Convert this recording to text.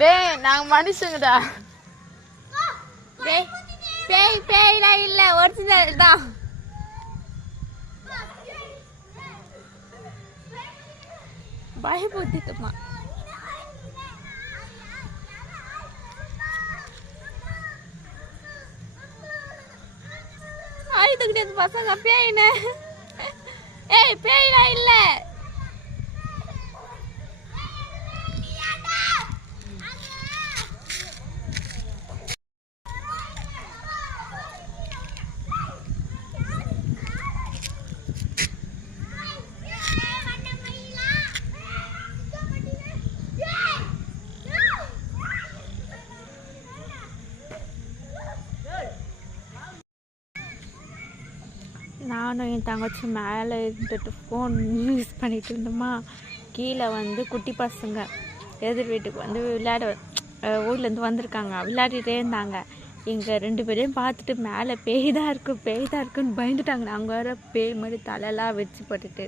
டேய் நாங்க மனுஷங்கடா. டேய் பேய் பேய்லாம் இல்ல, ஒரிஜினல் தான். பயப்படுத்திட்டுமா ஆயுத கிடையாது பசங்க. பேயின ஏய் பேய்லாம் இல்ல. நானும் என் தங்கச்சி மேலே இருந்துட்டு ஃபோன் யூஸ் பண்ணிட்டு இருந்தோமா. கீழே வந்து குட்டி பசங்க எதிர் வீட்டுக்கு வந்து ஊர்லேருந்து வந்திருக்காங்க, விளையாடிட்டே இருந்தாங்க. எங்கள் 2 பேரையும் பார்த்துட்டு மேலே பேய் தான் இருக்குன்னு பயந்துட்டாங்க. நாங்கள் வேறு பேய் மாதிரி தலையெல்லாம் வச்சு போட்டுட்டு